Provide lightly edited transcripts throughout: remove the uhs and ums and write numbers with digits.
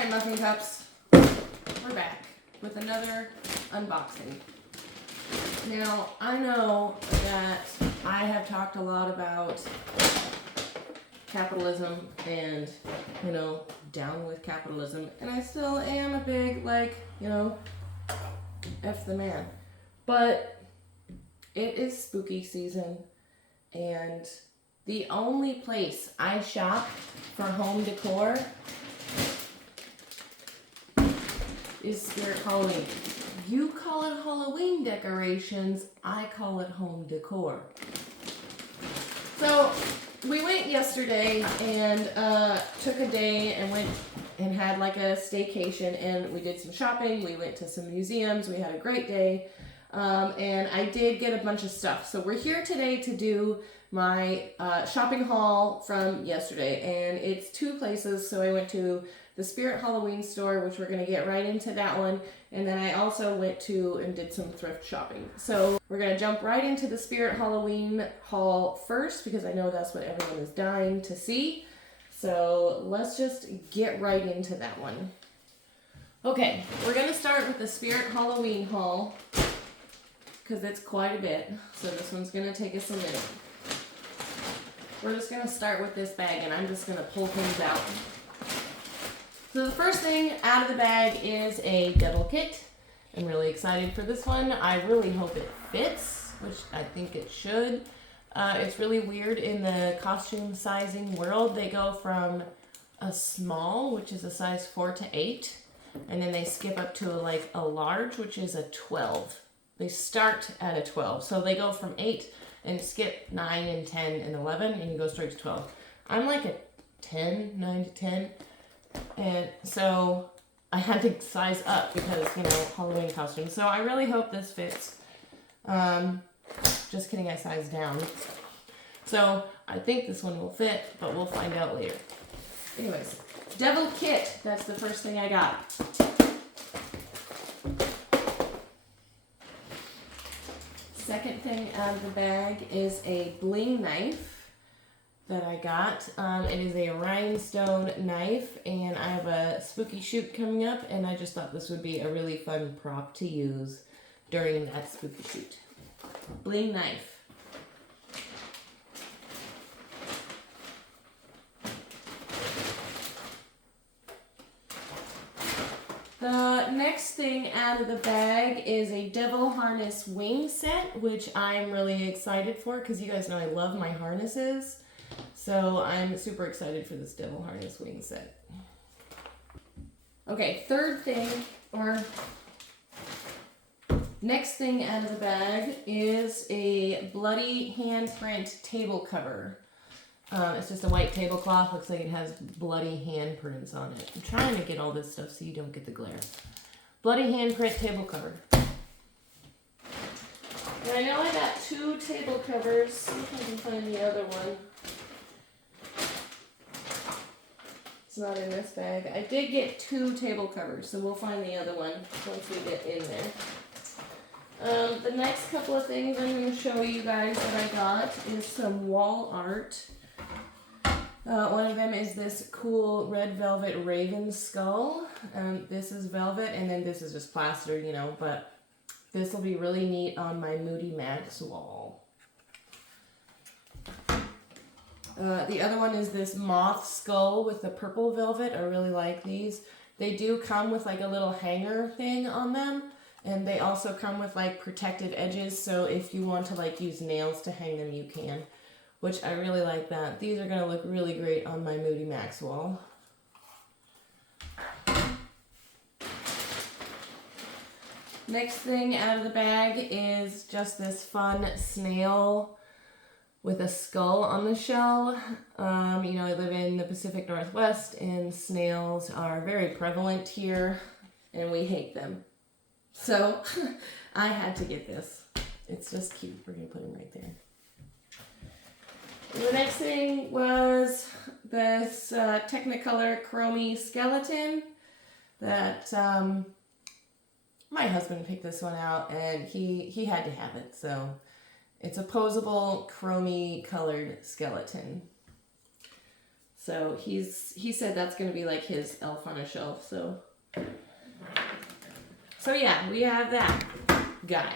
Alright, Muffin Cups, we're back with another unboxing. Now, I know that I have talked a lot about capitalism and, down with capitalism, and I still am a big, F the man. But it is spooky season, and the only place I shop for home decor is Spirit Halloween. You call it Halloween decorations, I call it home decor. So we went yesterday and took a day and went and had like a staycation, and we did some shopping, we went to some museums, we had a great day, and I did get a bunch of stuff. So we're here today to do my shopping haul from yesterday, and it's two places. So I went to the Spirit Halloween store, which we're going to get right into that one, and then I also went to and did some thrift shopping. So we're going to jump right into the Spirit Halloween haul first, because I know that's what everyone is dying to see. So let's just get right into that one. Okay, we're going to start with the Spirit Halloween haul, because it's quite a bit, so this one's going to take us a minute. We're just going to start with this bag, and I'm just going to pull things out. So the first thing out of the bag is a devil kit. I'm really excited for this one. I really hope it fits, which I think it should. It's really weird in the costume sizing world. They go from a small, which is a size 4 to 8, and then they skip up to a large, which is a 12. They start at a 12. So they go from 8 and skip 9 and 10 and 11, and you go straight to 12. I'm like a 10, 9 to 10. And so I had to size up because, Halloween costumes. So I really hope this fits. Just kidding, I sized down. So I think this one will fit, but we'll find out later. Anyways, devil kit. That's the first thing I got. Second thing out of the bag is a bling knife that I got. It is a rhinestone knife, and I have a spooky shoot coming up, and I just thought this would be a really fun prop to use during that spooky shoot. Bling knife. The next thing out of the bag is a devil harness wing set, which I'm really excited for because you guys know I love my harnesses. So I'm super excited for this devil harness wing set. Okay, next thing out of the bag is a bloody handprint table cover. It's just a white tablecloth. Looks like it has bloody handprints on it. I'm trying to get all this stuff so you don't get the glare. Bloody handprint table cover. And I know I got 2 table covers. See if I can find the other one. It's not in this bag. I did get 2 table covers, so we'll find the other one once we get in there. The next couple of things I'm going to show you guys that I got is some wall art. One of them is this cool red velvet raven skull. This is velvet, and then this is just plaster, but this will be really neat on my Moody Max wall. The other one is this moth skull with the purple velvet. I really like these. They do come with a little hanger thing on them, and they also come with protective edges, so if you want to use nails to hang them, you can, which I really like that. These are going to look really great on my Moody Max wall. Next thing out of the bag is just this fun snail with a skull on the shell. I live in the Pacific Northwest, and snails are very prevalent here, and we hate them. So I had to get this. It's just cute. We're going to put him right there. And the next thing was this Technicolor Chromie skeleton that my husband picked this one out, and he had to have it. So it's a posable chromie colored skeleton. So So he said that's going to be like his elf on a shelf. So yeah, we have that guy.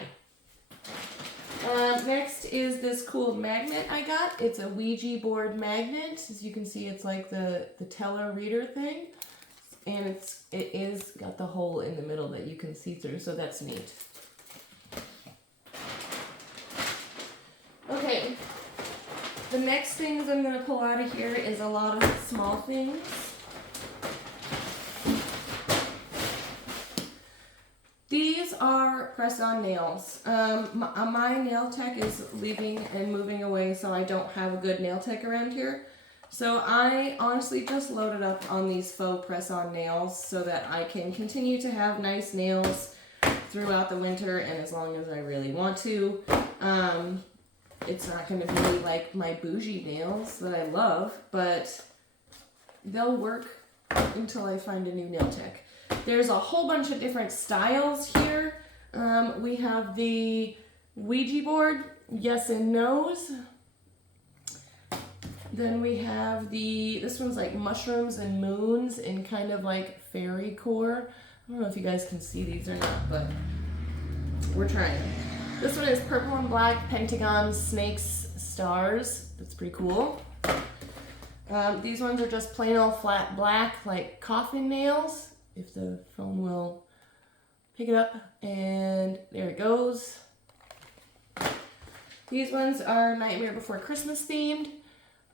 Next is this cool magnet I got. It's a Ouija board magnet. As you can see, it's like the teller reader thing. And it is got the hole in the middle that you can see through, so that's neat. Okay, the next things I'm going to pull out of here is a lot of small things. These are press-on nails. My nail tech is leaving and moving away, so I don't have a good nail tech around here. So I honestly just loaded up on these faux press-on nails so that I can continue to have nice nails throughout the winter and as long as I really want to. It's not going to be like my bougie nails that I love, but they'll work until I find a new nail tech. There's a whole bunch of different styles here. We have the Ouija board, yes and no's. Then we have this one's like mushrooms and moons in kind of like fairy core. I don't know if you guys can see these or not, but we're trying. This one is purple and black, pentagons, snakes, stars. That's pretty cool. These ones are just plain old flat black, like coffin nails. If the phone will pick it up, and there it goes. These ones are Nightmare Before Christmas themed.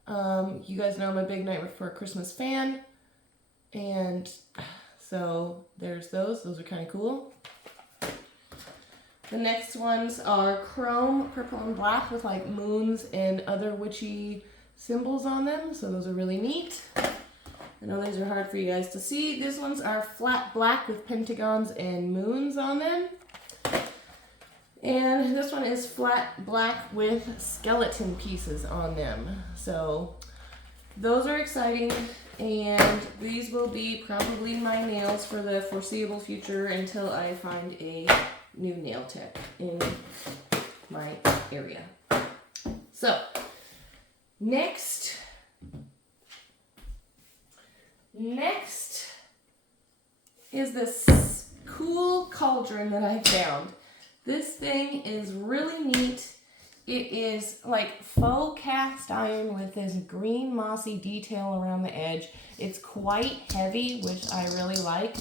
You guys know I'm a big Nightmare Before Christmas fan, and so there's those. Those are kind of cool. The next ones are chrome, purple and black with like moons and other witchy symbols on them, so those are really neat. I know these are hard for you guys to see. These ones are flat black with pentagons and moons on them. And this one is flat black with skeleton pieces on them. So those are exciting, and these will be probably my nails for the foreseeable future until I find a new nail tech in my area. So next is this cool cauldron that I found. This thing is really neat. It is like faux cast iron with this green mossy detail around the edge. It's quite heavy, which I really like.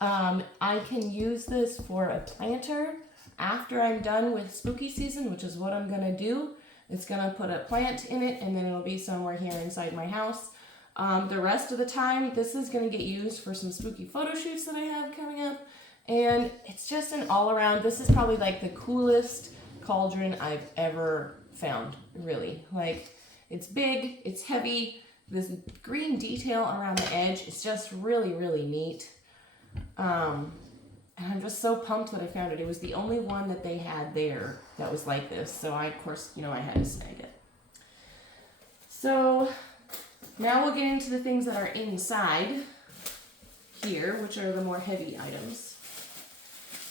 I can use this for a planter after I'm done with spooky season, which is what I'm going to do. It's going to put a plant in it, and then it'll be somewhere here inside my house. The rest of the time, this is going to get used for some spooky photo shoots that I have coming up. And it's just an all-around, this is probably like the coolest cauldron I've ever found, really. Like, it's big, it's heavy, this green detail around the edge, it's just really, really neat. And I'm just so pumped that I found it. It was the only one that they had there that was like this, so I, of course, I had to snag it. So, now we'll get into the things that are inside here, which are the more heavy items.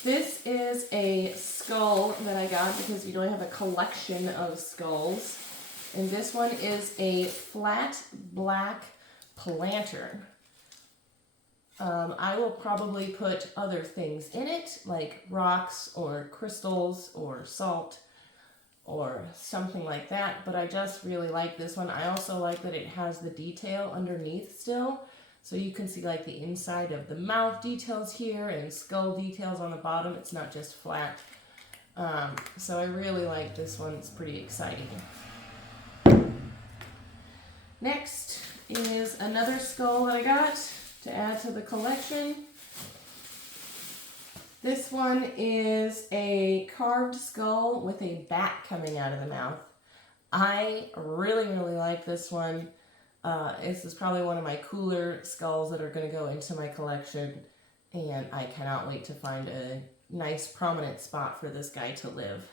This is a skull that I got because I have a collection of skulls. And this one is a flat black planter. I will probably put other things in it, like rocks or crystals or salt or something like that. But I just really like this one. I also like that it has the detail underneath still. So you can see like the inside of the mouth details here and skull details on the bottom. It's not just flat. So I really like this one. It's pretty exciting. Next is another skull that I got to add to the collection. This one is a carved skull with a bat coming out of the mouth. I really, really like this one. This is probably one of my cooler skulls that are going to go into my collection, and I cannot wait to find a nice prominent spot for this guy to live.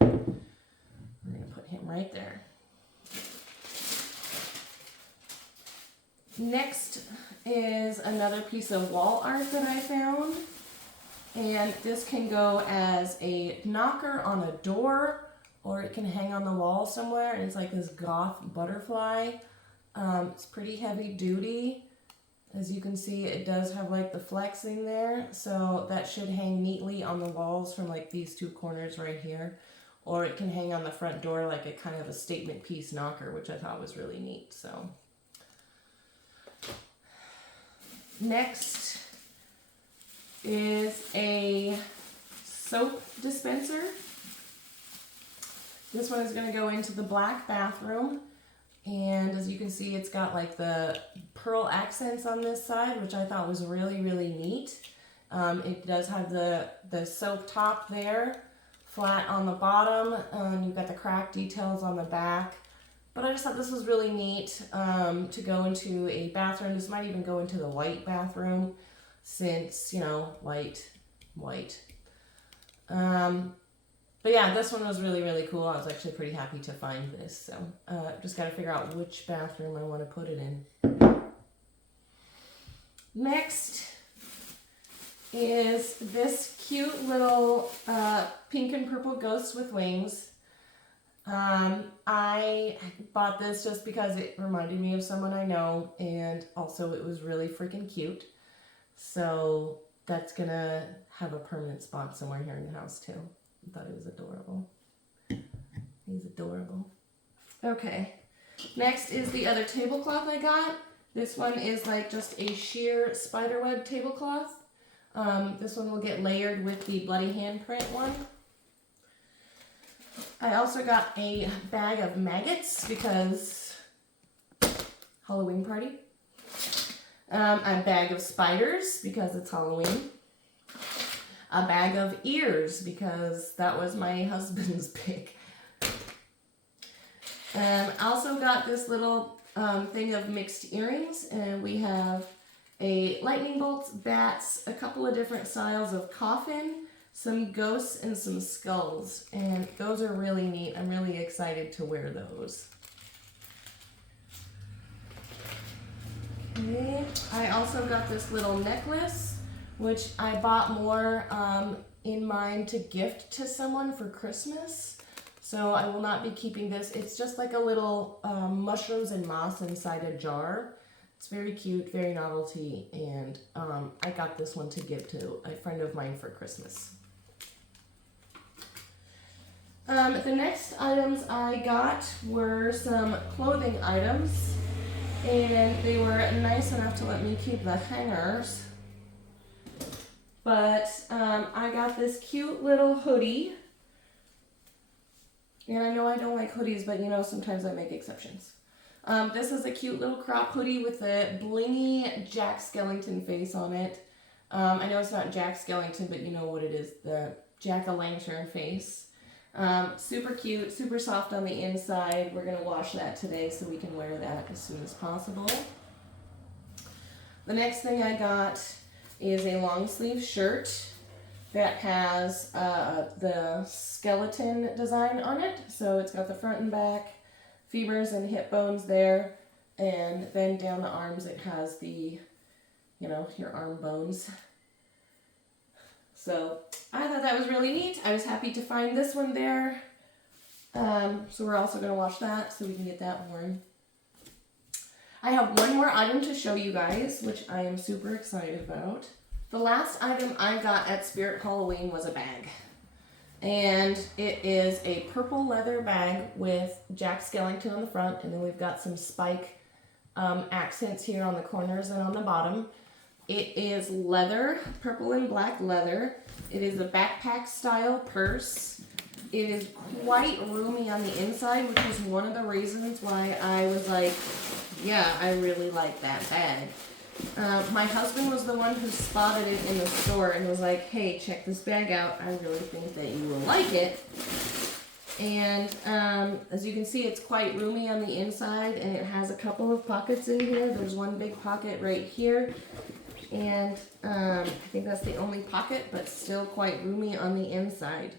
We're going to put him right there. Next is another piece of wall art that I found, and this can go as a knocker on a door, or it can hang on the wall somewhere, and it's like this goth butterfly. It's pretty heavy duty. As you can see, it does have like the flexing there, so that should hang neatly on the walls from like these two corners right here. Or it can hang on the front door like a kind of a statement piece knocker, which I thought was really neat. So next is a soap dispenser. This one is going to go into the black bathroom. And as you can see, it's got like the pearl accents on this side, which I thought was really, really neat. It does have the soap top there, flat on the bottom. You've got the crack details on the back. But I just thought this was really neat to go into a bathroom. This might even go into the white bathroom since, you know, white. But yeah, this one was really, really cool. I was actually pretty happy to find this. So just got to figure out which bathroom I want to put it in. Next is this cute little pink and purple ghost with wings. I bought this just because it reminded me of someone I know, and also it was really freaking cute. So that's going to have a permanent spot somewhere here in the house too. I thought it was adorable. He's adorable. Okay, next is the other tablecloth I got. This one is like just a sheer spiderweb tablecloth. This one will get layered with the bloody handprint one. I also got a bag of maggots because Halloween party. A bag of spiders because it's Halloween. A bag of ears because that was my husband's pick. I also got this little thing of mixed earrings, and we have a lightning bolts, bats, a couple of different styles of coffin, some ghosts, and some skulls. And those are really neat. I'm really excited to wear those. Okay, I also got this little necklace, which I bought more in mind to gift to someone for Christmas. So I will not be keeping this. It's just like a little mushrooms and moss inside a jar. It's very cute, very novelty, and I got this one to give to a friend of mine for Christmas. The next items I got were some clothing items, and they were nice enough to let me keep the hangers. But I got this cute little hoodie. And I know I don't like hoodies, but you know, sometimes I make exceptions. This is a cute little crop hoodie with a blingy Jack Skellington face on it. I know it's not Jack Skellington, but you know what it is, the Jack-o'-lantern face. Super cute, super soft on the inside. We're going to wash that today so we can wear that as soon as possible. The next thing I got is a long sleeve shirt that has the skeleton design on it. So it's got the front and back, femurs and hip bones there, and then down the arms it has the, you know, your arm bones. So I thought that was really neat. I was happy to find this one there. So we're also going to wash that so we can get that worn. I have one more item to show you guys, which I am super excited about. The last item I got at Spirit Halloween was a bag. And it is a purple leather bag with Jack Skellington on the front, and then we've got some spike accents here on the corners and on the bottom. It is leather, purple and black leather. It is a backpack style purse. It is quite roomy on the inside, which is one of the reasons why I was like, yeah, I really like that bag. My husband was the one who spotted it in the store and was like, hey, check this bag out. I really think that you will like it. And as you can see, it's quite roomy on the inside, and it has a couple of pockets in here. There's one big pocket right here. And I think that's the only pocket, but still quite roomy on the inside.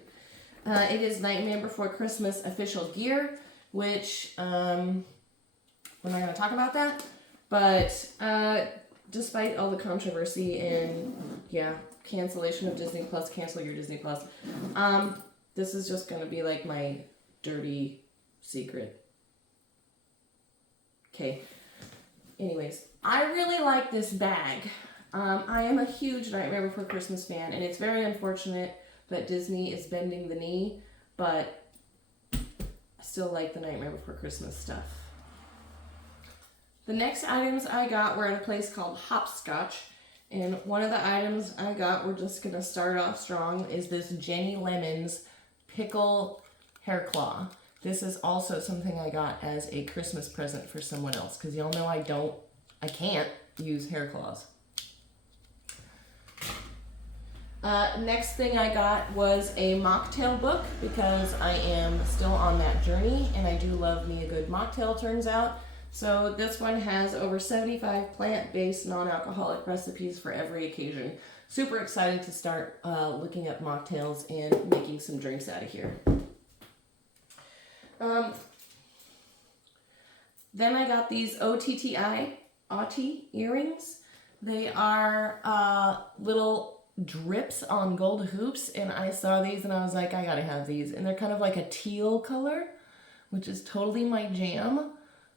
It is Nightmare Before Christmas official gear, which we're not going to talk about that. But despite all the controversy and, yeah, cancellation of Disney Plus, cancel your Disney Plus, this is just going to be like my dirty secret. Okay. anyways, I really like this bag. I am a huge Nightmare Before Christmas fan, and it's very unfortunate that Disney is bending the knee, but I still like the Nightmare Before Christmas stuff. The next items I got were at a place called Hopscotch, and one of the items I got, we're just going to start off strong, is this Jenny Lemons pickle hair claw. This is also something I got as a Christmas present for someone else, because y'all know I can't use hair claws. Next thing I got was a mocktail book, because I am still on that journey and I do love me a good mocktail, turns out. So this one has over 75 plant-based non-alcoholic recipes for every occasion. Super excited to start looking up mocktails and making some drinks out of here. Then I got these OTTI earrings. They are little drips on gold hoops, and I saw these and I was like, I gotta have these. And they're kind of like a teal color, which is totally my jam.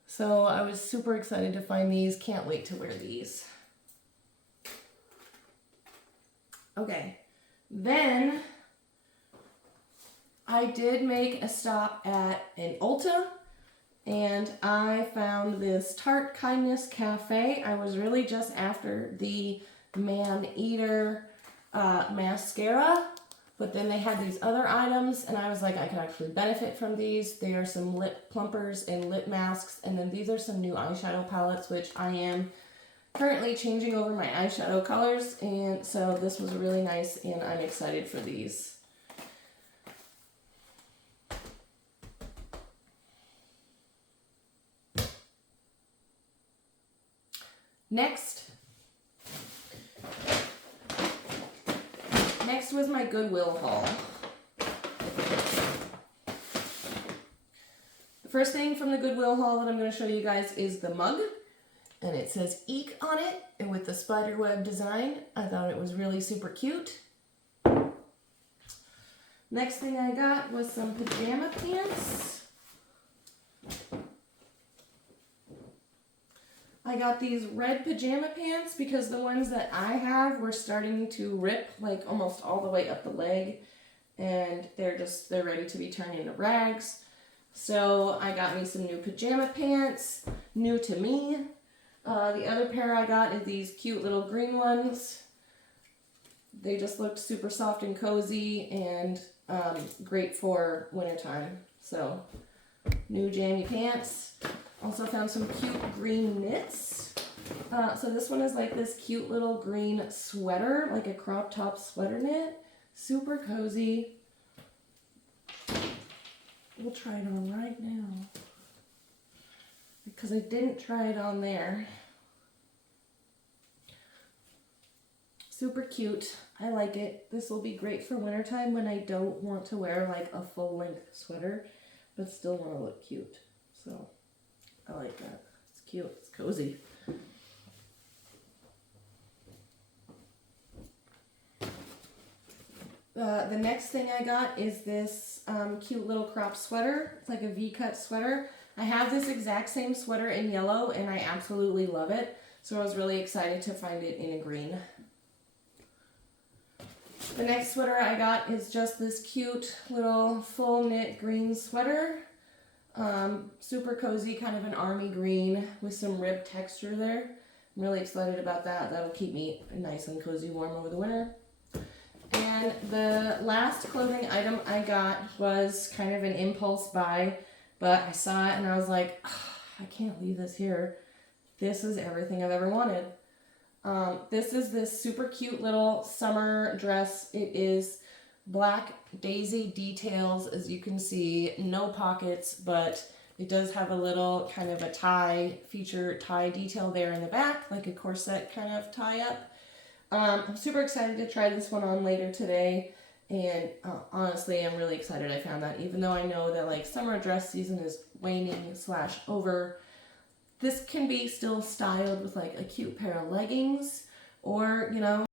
So I was super excited to find these. Can't wait to wear these. Okay, then I did make a stop at an Ulta, and I found this Tarte Kindness Cafe. I was really just after the Man Eater mascara, but then they had these other items, and I was like, I could actually benefit from these. They are some lip plumpers and lip masks, and then these are some new eyeshadow palettes, which I am currently changing over my eyeshadow colors, and so this was really nice, and I'm excited for these. Next was my Goodwill haul. The first thing from the Goodwill haul that I'm going to show you guys is the mug. And it says Eek on it, and with the spiderweb design. I thought it was really super cute. Next thing I got was some pajama pants. I got these red pajama pants because the ones that I have were starting to rip like almost all the way up the leg, and they're ready to be turned into rags. So I got me some new pajama pants, new to me. The other pair I got is these cute little green ones. They just looked super soft and cozy and great for wintertime. So new jammy pants. Also found some cute green knits. So this one is like this cute little green sweater, like a crop top sweater knit. Super cozy. We'll try it on right now, because I didn't try it on there. Super cute. I like it. This will be great for wintertime when I don't want to wear like a full length sweater, but still want to look cute. So I like that. It's cute. It's cozy. The next thing I got is this cute little crop sweater. It's like a V-cut sweater. I have this exact same sweater in yellow, and I absolutely love it. So I was really excited to find it in a green. The next sweater I got is just this cute little full knit green sweater. Super cozy, kind of an army green with some rib texture there. I'm really excited about that. That'll keep me nice and cozy warm over the winter. And the last clothing item I got was kind of an impulse buy, but I saw it and I was like, oh, I can't leave this here. This is everything I've ever wanted. This is this super cute little summer dress. It is black daisy details, as you can see, no pockets, but it does have a little kind of a feature tie detail there in the back, like a corset kind of tie up. I'm super excited to try this one on later today, and honestly, I'm really excited I found that, even though I know that like summer dress season is waning / over. This can be still styled with like a cute pair of leggings, or, you know,